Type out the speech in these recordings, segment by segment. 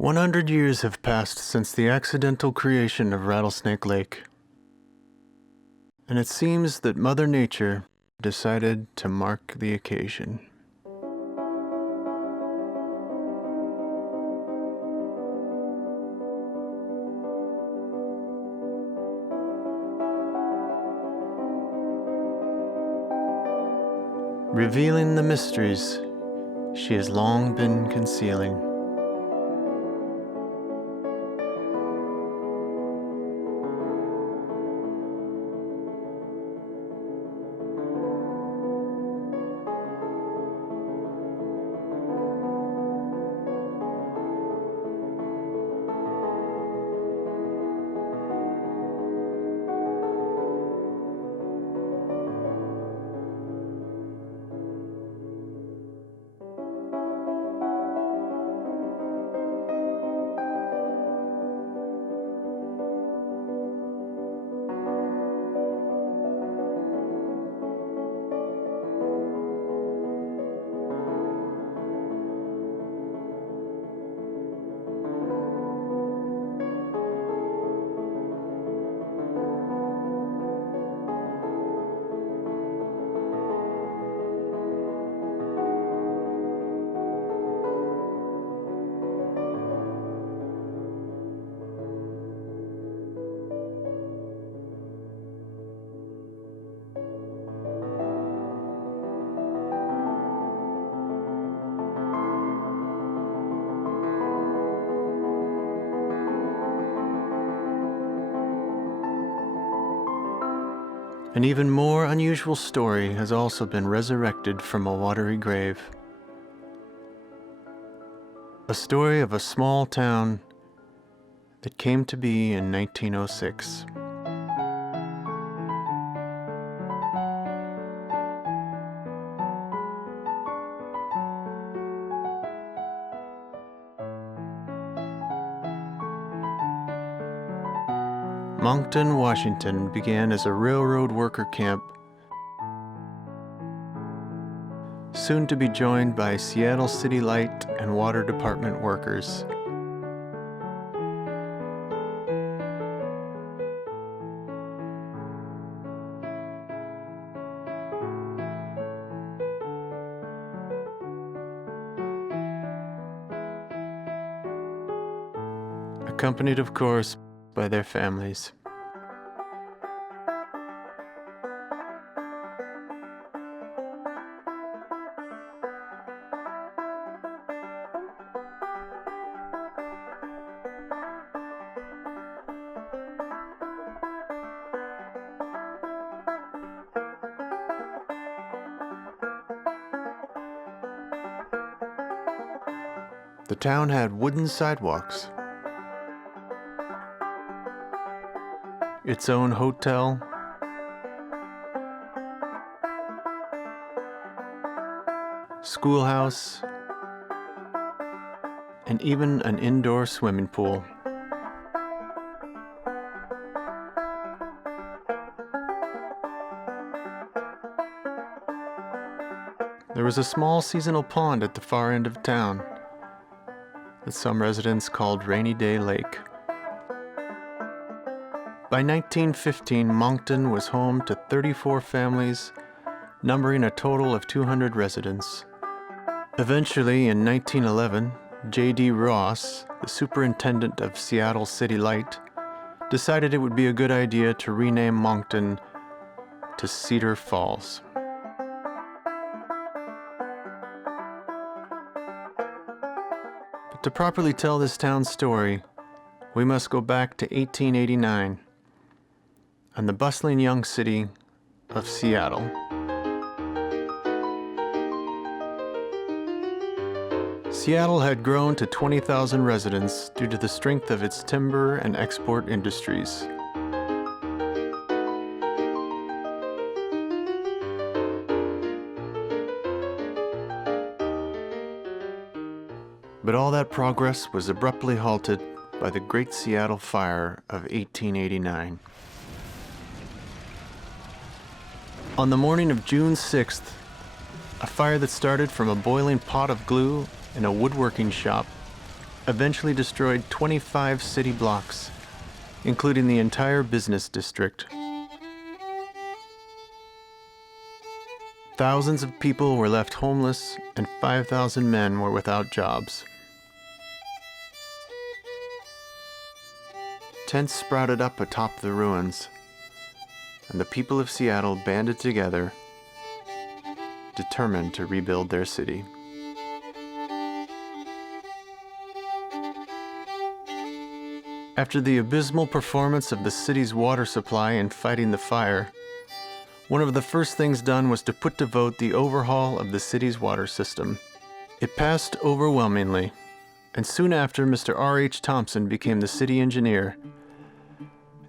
100 years have passed since the accidental creation of Rattlesnake Lake, and it seems that Mother Nature decided to mark the occasion. Revealing the mysteries she has long been concealing. An even more unusual story has also been resurrected from a watery grave. A story of a small town that came to be in 1906. Moncton, Washington began as a railroad worker camp, soon to be joined by Seattle City Light and Water Department workers. Accompanied, of course, by their families. The town had wooden sidewalks, its own hotel, schoolhouse, and even an indoor swimming pool. There was a small seasonal pond at the far end of town that some residents called Rainy Day Lake. By 1915, Moncton was home to 34 families, numbering a total of 200 residents. Eventually, in 1911, J.D. Ross, the superintendent of Seattle City Light, decided it would be a good idea to rename Moncton to Cedar Falls. But to properly tell this town's story, we must go back to 1889 and the bustling young city of Seattle. Seattle had grown to 20,000 residents due to the strength of its timber and export industries. But all that progress was abruptly halted by the Great Seattle Fire of 1889. On the morning of June 6th, a fire that started from a boiling pot of glue in a woodworking shop eventually destroyed 25 city blocks, including the entire business district. Thousands of people were left homeless, and 5,000 men were without jobs. Tents sprouted up atop the ruins, and the people of Seattle banded together, determined to rebuild their city. After the abysmal performance of the city's water supply in fighting the fire, one of the first things done was to put to vote the overhaul of the city's water system. It passed overwhelmingly, and soon after, Mr. R.H. Thompson became the city engineer,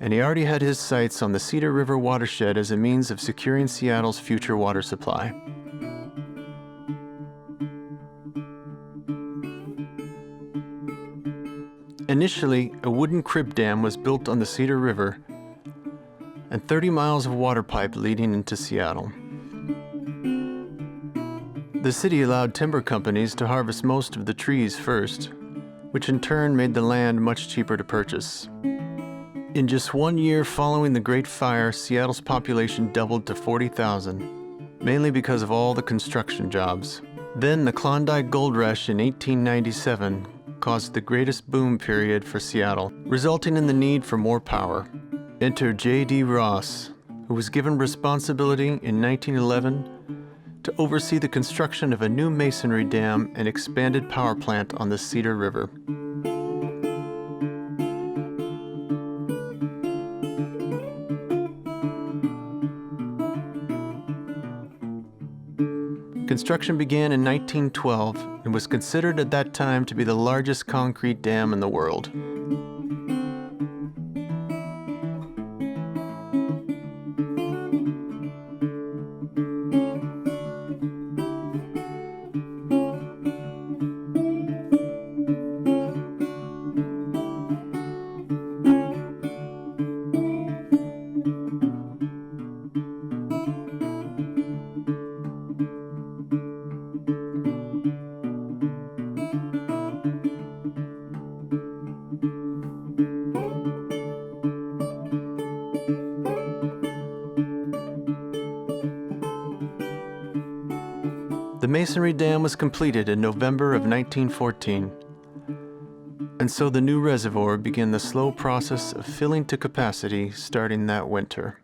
and he already had his sights on the Cedar River watershed as a means of securing Seattle's future water supply. Initially, a wooden crib dam was built on the Cedar River, and 30 miles of water pipe leading into Seattle. The city allowed timber companies to harvest most of the trees first, which in turn made the land much cheaper to purchase. In just 1 year following the Great Fire, Seattle's population doubled to 40,000, mainly because of all the construction jobs. Then the Klondike Gold Rush in 1897 caused the greatest boom period for Seattle, resulting in the need for more power. Enter J.D. Ross, who was given responsibility in 1911 to oversee the construction of a new masonry dam and expanded power plant on the Cedar River. Construction began in 1912 and was considered at that time to be the largest concrete dam in the world. The masonry dam was completed in November of 1914, and so the new reservoir began the slow process of filling to capacity starting that winter.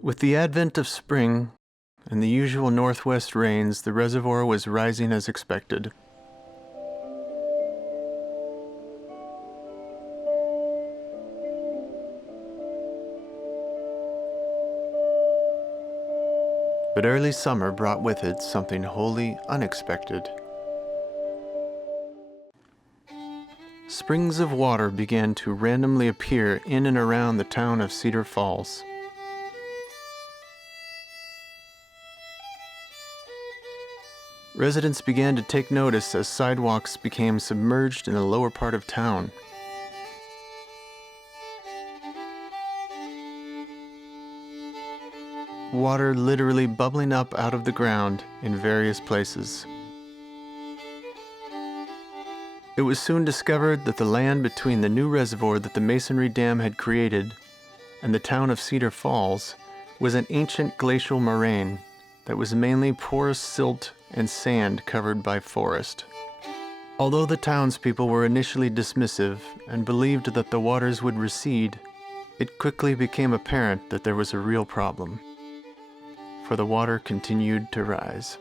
With the advent of spring and the usual northwest rains, the reservoir was rising as expected. But early summer brought with it something wholly unexpected. Springs of water began to randomly appear in and around the town of Cedar Falls. Residents began to take notice as sidewalks became submerged in the lower part of town. Water literally bubbling up out of the ground in various places. It was soon discovered that the land between the new reservoir that the masonry dam had created and the town of Cedar Falls was an ancient glacial moraine that was mainly porous silt and sand covered by forest. Although the townspeople were initially dismissive and believed that the waters would recede, it quickly became apparent that there was a real problem, for the water continued to rise.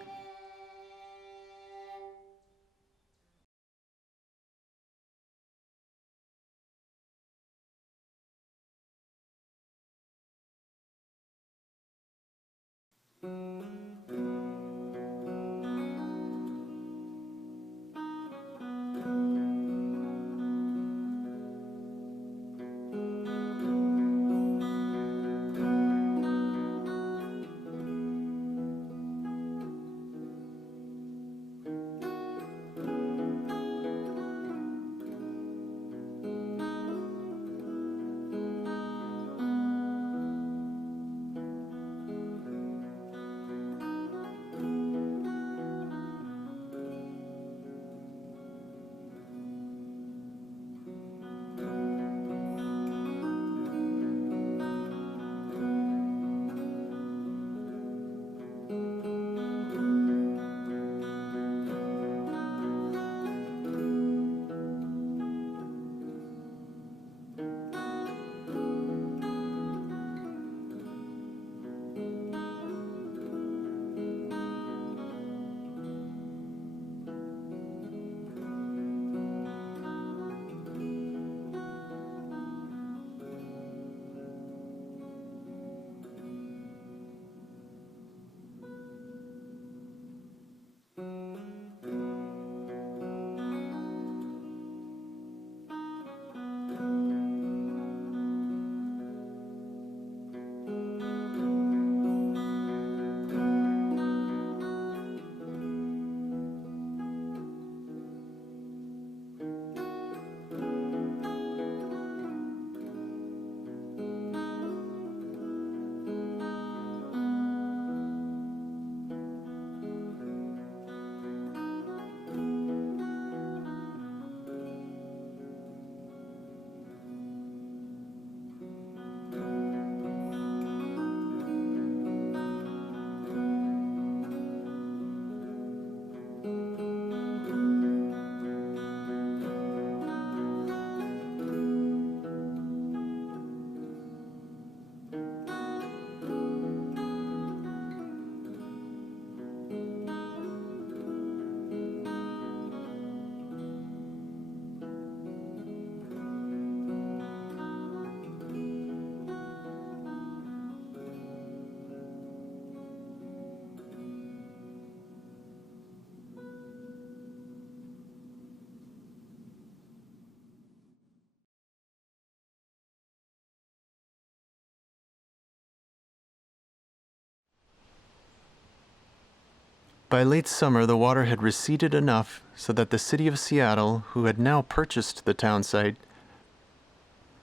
By late summer, the water had receded enough so that the city of Seattle, who had now purchased the town site,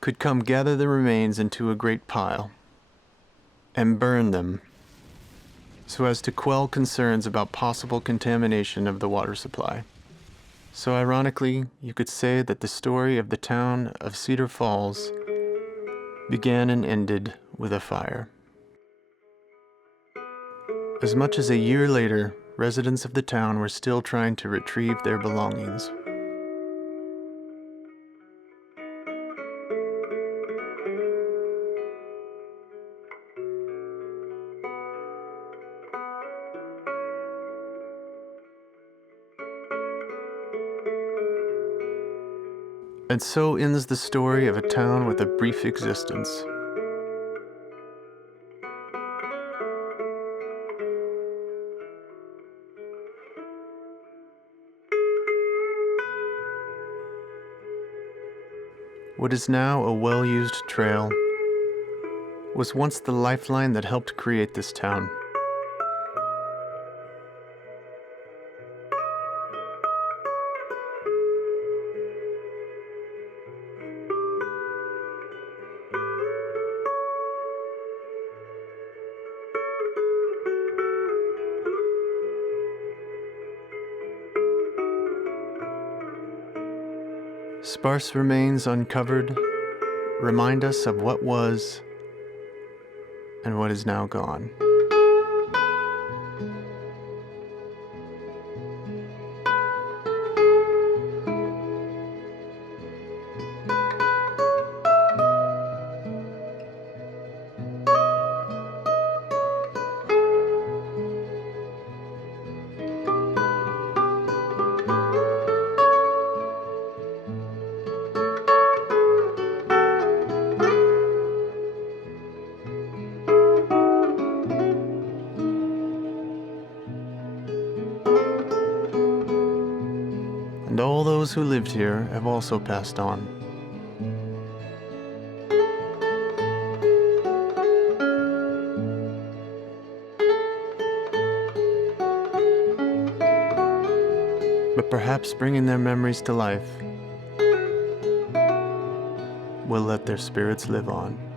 could come gather the remains into a great pile and burn them so as to quell concerns about possible contamination of the water supply. So ironically, you could say that the story of the town of Cedar Falls began and ended with a fire. As much as a year later, residents of the town were still trying to retrieve their belongings. And so ends the story of a town with a brief existence. What is now a well-used trail was once the lifeline that helped create this town. Sparse remains uncovered remind us of what was and what is now gone. who lived here have also passed on. But perhaps bringing their memories to life will let their spirits live on.